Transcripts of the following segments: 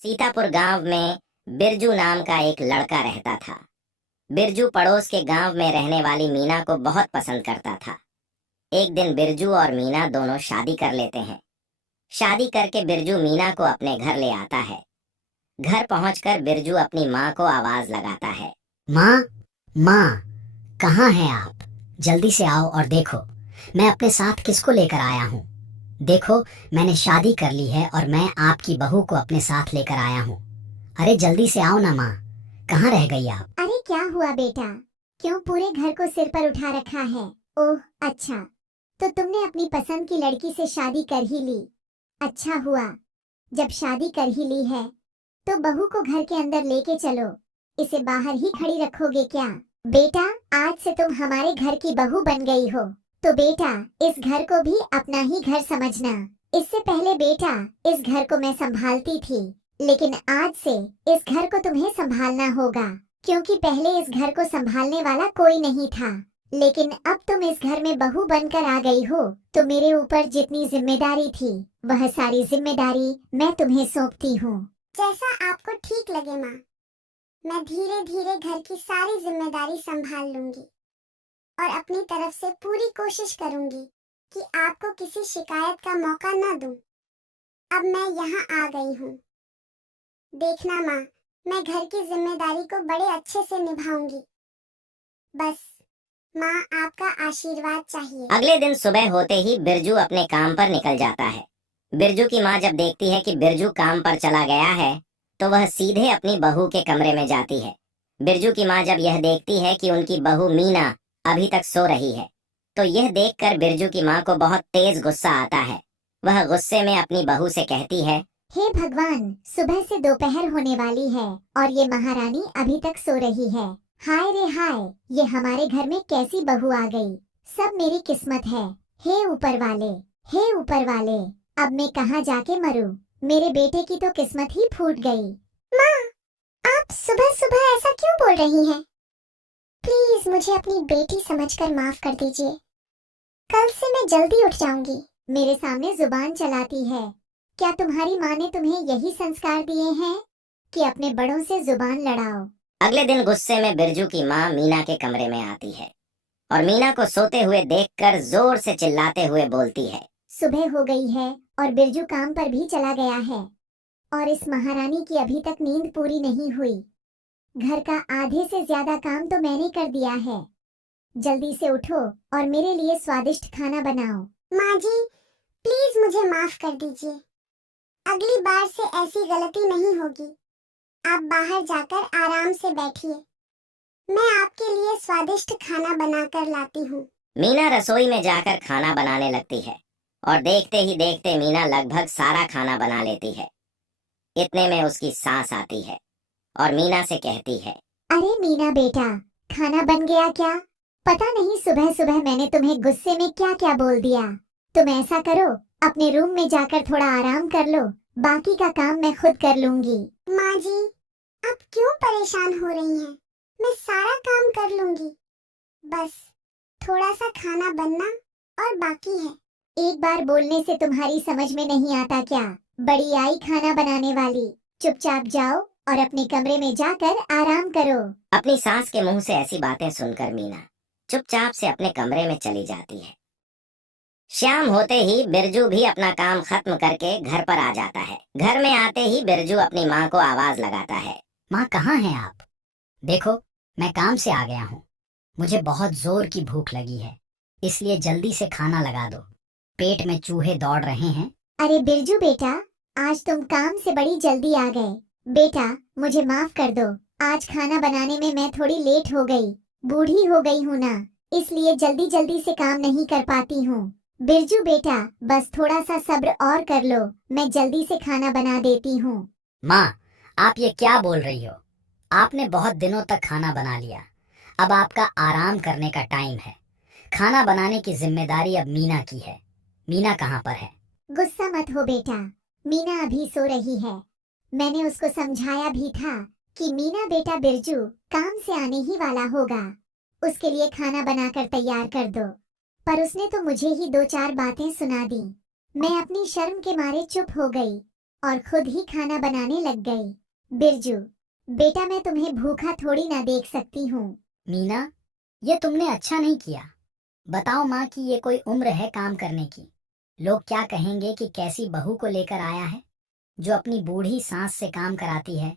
सीतापुर गांव में बिरजू नाम का एक लड़का रहता था। बिरजू पड़ोस के गांव में रहने वाली मीना को बहुत पसंद करता था। एक दिन बिरजू और मीना दोनों शादी कर लेते हैं। शादी करके बिरजू मीना को अपने घर ले आता है। घर पहुंचकर बिरजू अपनी माँ को आवाज लगाता है। माँ, माँ, कहाँ हैं आप? जल्दी से आओ और देखो, मैं अपने साथ किसको लेकर आया हूँ। देखो, मैंने शादी कर ली है और मैं आपकी बहू को अपने साथ लेकर आया हूँ। अरे जल्दी से आओ ना माँ, कहाँ रह गई आप? अरे क्या हुआ बेटा? क्यों पूरे घर को सिर पर उठा रखा है? ओह अच्छा, तो तुमने अपनी पसंद की लड़की से शादी कर ही ली। अच्छा हुआ। जब शादी कर ही ली है तो बहू को घर के अंदर लेके चलो। इसे बाहर ही खड़ी रखोगे क्या? बेटा, आज से तुम हमारे घर की बहू बन गई हो, तो बेटा इस घर को भी अपना ही घर समझना। इससे पहले बेटा इस घर को मैं संभालती थी, लेकिन आज से इस घर को तुम्हें संभालना होगा, क्योंकि पहले इस घर को संभालने वाला कोई नहीं था। लेकिन अब तुम इस घर में बहू बनकर आ गई हो, तो मेरे ऊपर जितनी जिम्मेदारी थी वह सारी जिम्मेदारी मैं तुम्हें सौंपती हूँ। जैसा आपको ठीक लगे माँ, मैं धीरे धीरे घर की सारी जिम्मेदारी संभाल लूंगी और अपनी तरफ से पूरी कोशिश करूंगी कि आपको किसी शिकायत का मौका न दूं। अब मैं यहाँ आ गई हूँ। देखना माँ, मैं घर की जिम्मेदारी को बड़े अच्छे से निभाऊंगी। बस माँ, आपका आशीर्वाद चाहिए। अगले दिन सुबह होते ही बिरजू अपने काम पर निकल जाता है। बिरजू की माँ जब देखती है कि बिरजू काम पर चला गया है तो वह सीधे अपनी बहू के कमरे में जाती है। बिरजू की माँ जब यह देखती है कि उनकी बहू मीना अभी तक सो रही है तो यह देखकर बिरजू की माँ को बहुत तेज गुस्सा आता है। वह गुस्से में अपनी बहू से कहती है, हे भगवान, सुबह से दोपहर होने वाली है और ये महारानी अभी तक सो रही है। हाय रे हाय, ये हमारे घर में कैसी बहू आ गई। सब मेरी किस्मत है। हे ऊपर वाले, हे ऊपर वाले, अब मैं कहाँ जाके मरूं? मेरे बेटे की तो किस्मत ही फूट गई। माँ, आप सुबह सुबह ऐसा क्यों बोल रही हैं? प्लीज मुझे अपनी बेटी समझकर माफ कर दीजिए। कल से मैं जल्दी उठ जाऊंगी। मेरे सामने जुबान चलाती है। क्या तुम्हारी माँ ने तुम्हें यही संस्कार दिए हैं कि अपने बड़ों से जुबान लड़ाओ? अगले दिन गुस्से में बिरजू की माँ मीना के कमरे में आती है और मीना को सोते हुए देखकर जोर से चिल्लाते हुए बोलती है, सुबह हो गई है और बिरजू काम पर भी चला गया है और इस महारानी की अभी तक नींद पूरी नहीं हुई। घर का आधे से ज्यादा काम तो मैंने कर दिया है। जल्दी से उठो और मेरे लिए स्वादिष्ट खाना बनाओ। माँ जी, प्लीज मुझे माफ कर दीजिए। अगली बार से ऐसी गलती नहीं होगी। आप बाहर जाकर आराम से बैठिए। मैं आपके लिए स्वादिष्ट खाना बनाकर लाती हूँ। मीना रसोई में जाकर खाना बनाने लगती है और देखते ही देखते मीना लगभग सारा खाना बना लेती है। इतने में उसकी सास आती है और मीना से कहती है, अरे मीना बेटा, खाना बन गया क्या? पता नहीं सुबह सुबह मैंने तुम्हें गुस्से में क्या क्या बोल दिया। तुम ऐसा करो, अपने रूम में जाकर थोड़ा आराम कर लो, बाकी का काम मैं खुद कर लूंगी। माँ जी, आप क्यों परेशान हो रही हैं? मैं सारा काम कर लूंगी। बस थोड़ा सा खाना बनना और बाकी है। एक बार बोलने से तुम्हारी समझ में नहीं आता क्या? बड़ी आई खाना बनाने वाली। चुपचाप जाओ और अपने कमरे में जाकर आराम करो। अपनी सास के मुंह से ऐसी बातें सुनकर मीना चुपचाप से अपने कमरे में चली जाती है। शाम होते ही बिरजू भी अपना काम खत्म करके घर पर आ जाता है। घर में आते ही बिरजू अपनी माँ को आवाज लगाता है, माँ कहाँ हैं आप? देखो, मैं काम से आ गया हूँ। मुझे बहुत जोर की भूख लगी है, इसलिए जल्दी से खाना लगा दो। पेट में चूहे दौड़ रहे हैं। अरे बिरजू बेटा, आज तुम काम से बड़ी जल्दी आ गए। बेटा मुझे माफ कर दो, आज खाना बनाने में मैं थोड़ी लेट हो गई। बूढ़ी हो गई हूँ ना, इसलिए जल्दी जल्दी से काम नहीं कर पाती हूँ। बिरजू बेटा, बस थोड़ा सा सब्र और कर लो, मैं जल्दी से खाना बना देती हूँ। माँ, आप ये क्या बोल रही हो? आपने बहुत दिनों तक खाना बना लिया, अब आपका आराम करने का टाइम है। खाना बनाने की जिम्मेदारी अब मीना की है। मीना कहाँ पर है? गुस्सा मत हो बेटा, मीना अभी सो रही है। मैंने उसको समझाया भी था कि मीना बेटा बिरजू काम से आने ही वाला होगा, उसके लिए खाना बनाकर तैयार कर दो। पर उसने तो मुझे ही दो चार बातें सुना दी। मैं अपनी शर्म के मारे चुप हो गई। और खुद ही खाना बनाने लग गई। बिरजू, बेटा मैं तुम्हें भूखा थोड़ी ना देख सकती हूँ। मीना, ये तुमने अच्छा नहीं किया। बताओ माँ कि ये कोई उम्र है काम करने की। लोग क्या कहेंगे कि कैसी बहू को लेकर आया है जो अपनी बूढ़ी सास से काम कराती है।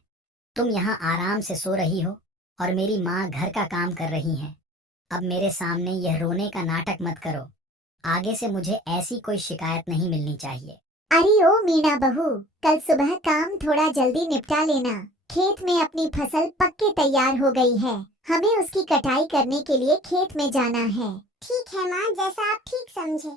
तुम यहाँ आराम से सो रही हो और मेरी माँ घर का काम कर रही है। अब मेरे सामने यह रोने का नाटक मत करो। आगे से मुझे ऐसी कोई शिकायत नहीं मिलनी चाहिए। अरे ओ मीना बहू, कल सुबह काम थोड़ा जल्दी निपटा लेना। खेत में अपनी फसल पक के तैयार हो गई है, हमें उसकी कटाई करने के लिए खेत में जाना है। ठीक है माँ, जैसा आप ठीक समझे।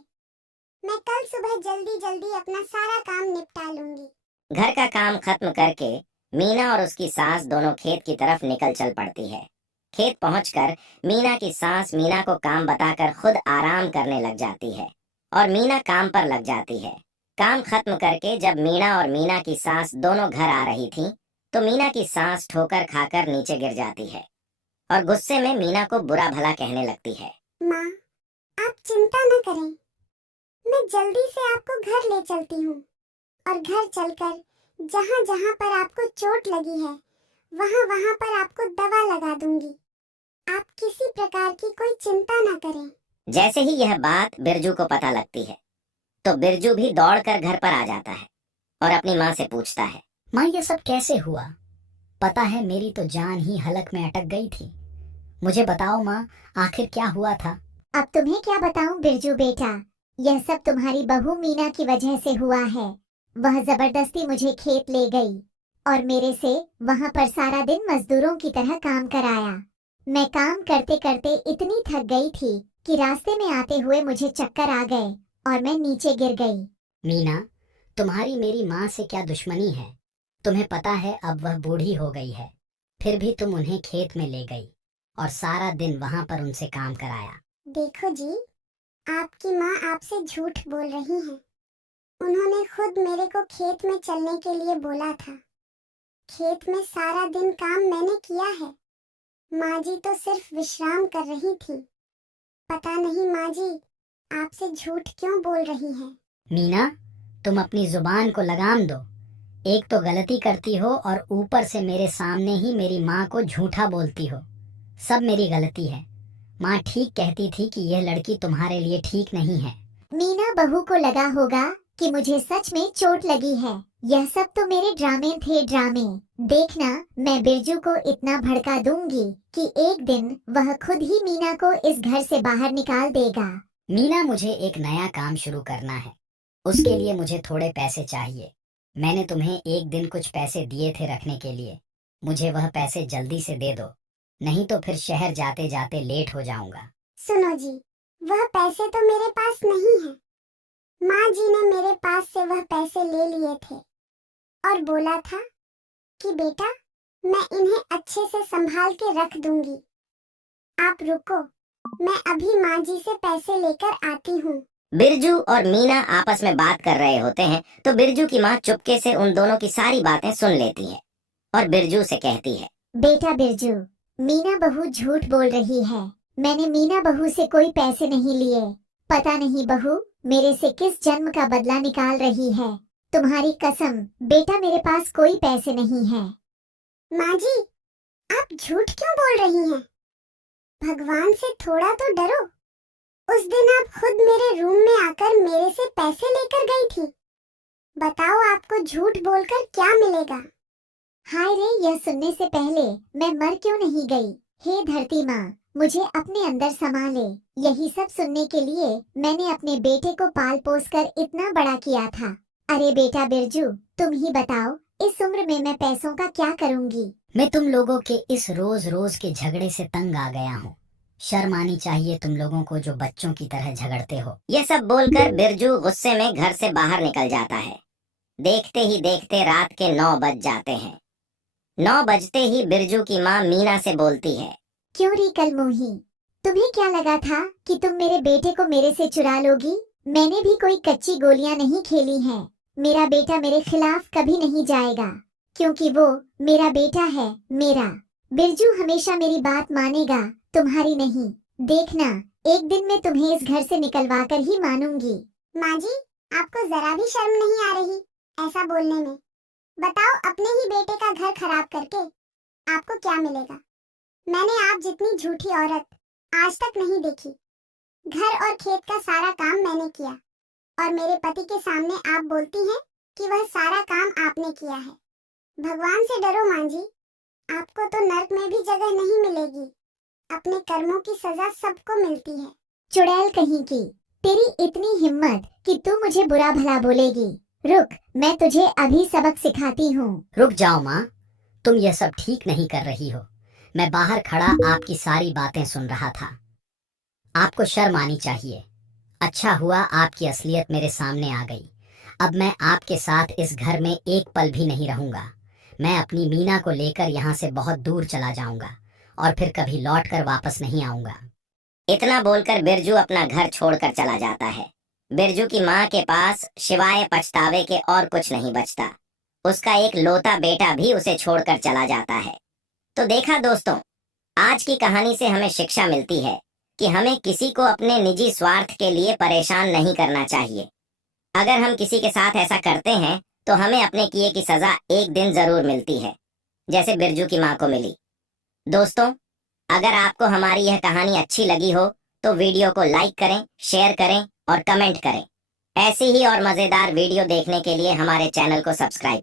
मैं कल सुबह जल्दी जल्दी अपना सारा काम निपटा लूंगी। घर का काम खत्म करके मीना और उसकी सास दोनों खेत की तरफ निकल चल पड़ती है। खेत पहुंचकर मीना की सास मीना को काम बताकर खुद आराम करने लग जाती है और मीना काम पर लग जाती है। काम खत्म करके जब मीना और मीना की सास दोनों घर आ रही थीं, तो मीना की सास ठोकर खाकर नीचे गिर जाती है और गुस्से में मीना को बुरा भला कहने लगती है। माँ, आप चिंता न करें, मैं जल्दी से आपको घर ले चलती हूँ और घर चलकर जहाँ जहाँ पर आपको चोट लगी है वहाँ वहाँ पर आपको दवा लगा दूंगी। आप किसी प्रकार की कोई चिंता न करें। जैसे ही यह बात बिरजू को पता लगती है, तो बिरजू भी दौड़कर घर पर आ जाता है और अपनी माँ से पूछता है, माँ ये सब कैसे हुआ? पता है मेरी तो जान ही हलक में अटक गई थी। मुझे बताओ माँ, आखिर क्या हुआ था? अब तुम्हें क्या बताऊं बिरजू बेटा, यह सब तुम्हारी बहू मीना की वजह से हुआ है। वह जबरदस्ती मुझे खेत ले गई और मेरे से वहां पर सारा दिन मजदूरों की तरह काम कराया। मैं काम करते करते इतनी थक गई थी कि रास्ते में आते हुए मुझे चक्कर आ गए और मैं नीचे गिर गई। मीना, तुम्हारी मेरी माँ से क्या दुश्मनी है? तुम्हें पता है अब वह बूढ़ी हो गई है, फिर भी तुम उन्हें खेत में ले गई और सारा दिन वहां पर उनसे काम कराया। देखो जी, आपकी माँ आपसे झूठ बोल रही है। उन्होंने खुद मेरे को खेत में चलने के लिए बोला था। खेत में सारा दिन काम मैंने किया है। माँ जी तो सिर्फ विश्राम कर रही थी। पता नहीं माँ जी आपसे झूठ क्यों बोल रही है। मीना, तुम अपनी जुबान को लगाम दो। एक तो गलती करती हो और ऊपर से मेरे सामने ही मेरी माँ को झूठा बोलती हो। सब मेरी गलती है। माँ ठीक कहती थी कि यह लड़की तुम्हारे लिए ठीक नहीं है। मीना बहू को लगा होगा कि मुझे सच में चोट लगी है। यह सब तो मेरे ड्रामे थे, ड्रामे। देखना, मैं बिरजू को इतना भड़का दूंगी कि एक दिन वह खुद ही मीना को इस घर से बाहर निकाल देगा। मीना, मुझे एक नया काम शुरू करना है। उसके लिए मुझे थोड़े पैसे चाहिए। मैंने तुम्हें एक दिन कुछ पैसे दिए थे रखने के लिए। मुझे वह पैसे जल्दी से दे दो, नहीं तो फिर शहर जाते जाते लेट हो जाऊंगा। सुनो जी, वह पैसे तो मेरे पास नहीं है। माँ जी ने मेरे पास से वह पैसे ले लिए थे और बोला था कि बेटा मैं इन्हें अच्छे से संभाल के रख दूंगी। आप रुको, मैं अभी माँ जी से पैसे लेकर आती हूँ। बिरजू और मीना आपस में बात कर रहे होते हैं, तो बिरजू की माँ चुपके से उन दोनों की सारी बातें सुन लेती है और बिरजू से कहती है, बेटा बिरजू, मीना बहू झूठ बोल रही है। मैंने मीना बहू से कोई पैसे नहीं लिए। पता नहीं बहू मेरे से किस जन्म का बदला निकाल रही है। तुम्हारी कसम बेटा, मेरे पास कोई पैसे नहीं है। माँ जी आप झूठ क्यों बोल रही हैं? भगवान से थोड़ा तो डरो। उस दिन आप खुद मेरे रूम में आकर मेरे से पैसे लेकर गई थी। बताओ आपको झूठ बोलकर क्या मिलेगा? हाय रे, यह सुनने से पहले मैं मर क्यों नहीं गई। हे धरती माँ, मुझे अपने अंदर समा ले। यही सब सुनने के लिए मैंने अपने बेटे को पाल पोस कर इतना बड़ा किया था। अरे बेटा बिरजू, तुम ही बताओ, इस उम्र में मैं पैसों का क्या करूँगी। मैं तुम लोगों के इस रोज रोज के झगड़े से तंग आ गया हूँ। शर्म आनी चाहिए तुम लोगों को जो बच्चों की तरह झगड़ते हो। यह सब बोलकर बिरजू गुस्से में घर से बाहर निकल जाता है। देखते ही देखते रात के 9 बज जाते हैं। 9 बजते ही बिरजू की माँ मीना से बोलती है, क्यों री कलमुही, तुम्हें क्या लगा था कि तुम मेरे बेटे को मेरे से चुरा लोगी? मैंने भी कोई कच्ची गोलियां नहीं खेली हैं। मेरा बेटा मेरे खिलाफ कभी नहीं जाएगा, क्योंकि वो मेरा बेटा है। मेरा बिरजू हमेशा मेरी बात मानेगा, तुम्हारी नहीं। देखना, एक दिन मैं तुम्हें इस घर से निकलवा कर ही मानूंगी। माँ जी आपको जरा भी शर्म नहीं आ रही? ऐसा बोलने में। बताओ, अपने ही बेटे का घर खराब करके आपको क्या मिलेगा? मैंने आप जितनी झूठी औरत आज तक नहीं देखी। घर और खेत का सारा काम मैंने किया और मेरे पति के सामने आप बोलती हैं कि वह सारा काम आपने किया है। भगवान से डरो मां जी, आपको तो नर्क में भी जगह नहीं मिलेगी। अपने कर्मों की सजा सबको मिलती है। चुड़ैल कहीं की, तेरी इतनी हिम्मत कि तू मुझे बुरा भला बोलेगी। रुक, मैं तुझे अभी सबक सिखाती हूँ। रुक जाओ माँ, तुम यह सब ठीक नहीं कर रही हो। मैं बाहर खड़ा आपकी सारी बातें सुन रहा था। आपको शर्म आनी चाहिए। अच्छा हुआ आपकी असलियत मेरे सामने आ गई। अब मैं आपके साथ इस घर में एक पल भी नहीं रहूंगा। मैं अपनी मीना को लेकर यहाँ से बहुत दूर चला जाऊंगा और फिर कभी लौट कर वापस नहीं आऊंगा। इतना बोलकर बिरजू अपना घर छोड़कर चला जाता है। बिरजू की माँ के पास सिवाय पछतावे के और कुछ नहीं बचता। उसका एक लौता बेटा भी उसे छोड़कर चला जाता है। तो देखा दोस्तों, आज की कहानी से हमें शिक्षा मिलती है कि हमें किसी को अपने निजी स्वार्थ के लिए परेशान नहीं करना चाहिए। अगर हम किसी के साथ ऐसा करते हैं तो हमें अपने किए की सजा एक दिन जरूर मिलती है, जैसे बिरजू की माँ को मिली। दोस्तों, अगर आपको हमारी यह कहानी अच्छी लगी हो तो वीडियो को लाइक करें, शेयर करें और कमेंट करें। ऐसी ही और मजेदार वीडियो देखने के लिए हमारे चैनल को सब्सक्राइब